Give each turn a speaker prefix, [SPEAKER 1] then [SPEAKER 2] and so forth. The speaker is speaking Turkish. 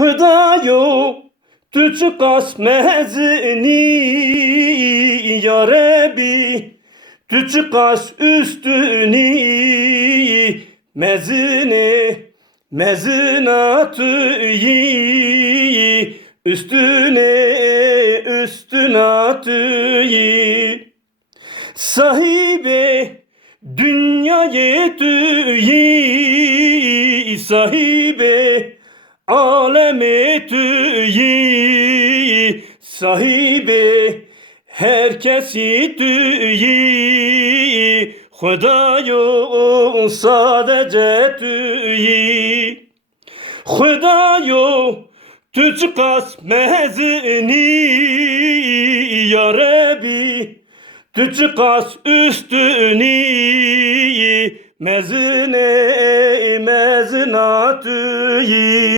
[SPEAKER 1] Hudayo tu çıkas mezini ya Rabbi. Tu çıkas üstünü mezini mezinatı üstüne üstünatı sahibi dünya yetüyi sahibi alem etüyi sahibi herkesi tüyi. Hudayo sadece tüyi. Hudayo tu çıkas mezini ya Rabbi tu çıkas üstünü mezine mezinatı